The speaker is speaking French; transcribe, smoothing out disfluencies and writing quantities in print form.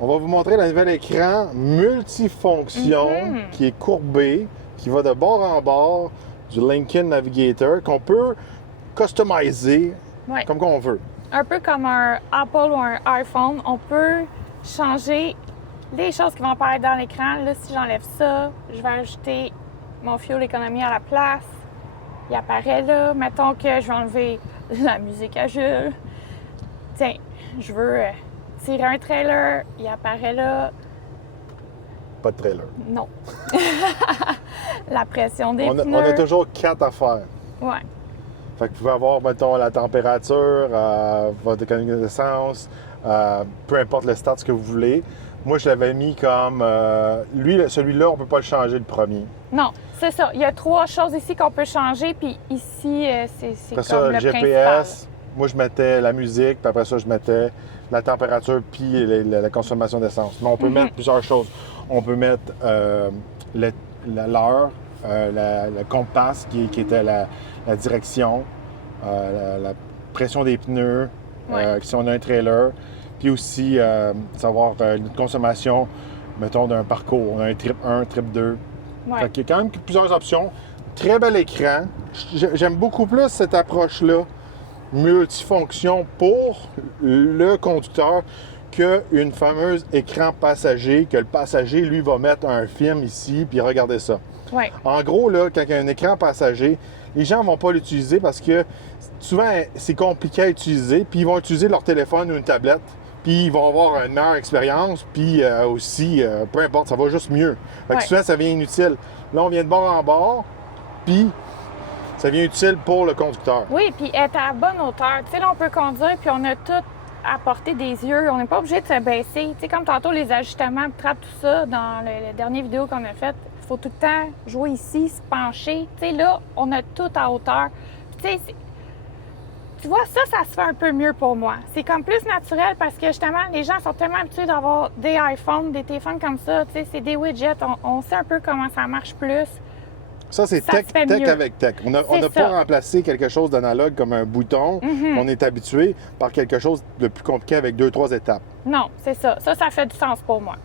On va vous montrer le nouvel écran multifonction qui est courbé, qui va de bord en bord du Lincoln Navigator, qu'on peut customiser Ouais. comme qu'on veut. Un peu comme un Apple ou un iPhone, on peut changer les choses qui vont apparaître dans l'écran. Là, si j'enlève ça, je vais ajouter mon fuel économie à la place. Il apparaît là. Mettons que je vais enlever la musique à Jules. Tiens, je veux tirer un trailer. Il apparaît là. Pas de trailer. Non. La pression des On pneus. a toujours 4 à faire. Ouais. Fait que vous pouvez avoir, mettons, la température, votre économie d'essence, peu importe le start, ce que vous voulez. Moi, je l'avais mis comme... celui-là, on ne peut pas le changer le premier. Non, c'est ça. Il y a 3 choses ici qu'on peut changer, puis ici, c'est Après ça, comme le le GPS, moi, je mettais la musique, puis après ça, je mettais la température, puis la consommation d'essence. Mais on peut mettre plusieurs choses. On peut mettre l'heure, le compass, qui était la direction, la pression des pneus, si on a un trailer, puis aussi savoir une consommation, mettons, d'un parcours. On a un trip 1, trip 2. Ouais. Fait qu'il y a quand même plusieurs options. Très bel écran. J'aime beaucoup plus cette approche-là, multifonction pour le conducteur, qu'une fameuse écran passager, que le passager, lui, va mettre un film ici, puis regarder ça. Ouais. En gros, là, quand il y a un écran passager, les gens ne vont pas l'utiliser parce que souvent, c'est compliqué à utiliser, puis ils vont utiliser leur téléphone ou une tablette, puis ils vont avoir une meilleure expérience, puis aussi, peu importe, ça va juste mieux. Fait que souvent, ça devient inutile. Là, on vient de bord en bord, puis ça devient utile pour le conducteur. Oui, puis être à la bonne hauteur. Tu sais, là, on peut conduire, puis on a tout à portée des yeux. On n'est pas obligé de se baisser. Tu sais, comme tantôt, les ajustements de trappe, tout ça, dans les dernières vidéos qu'on a faites, il faut tout le temps jouer ici, se pencher. Tu sais, là, on a tout à hauteur. Puis, tu sais, tu vois, ça se fait un peu mieux pour moi. C'est comme plus naturel parce que, justement, les gens sont tellement habitués d'avoir des iPhones, des téléphones comme ça. Tu sais, c'est des widgets. On sait un peu comment ça marche plus. Ça, c'est Ça tech, se fait tech mieux. avec tech. On n'a C'est pas ça. remplacé quelque chose d'analogue comme un bouton. On est habitué par quelque chose de plus compliqué avec 2-3 étapes. Non, c'est ça. Ça fait du sens pour moi.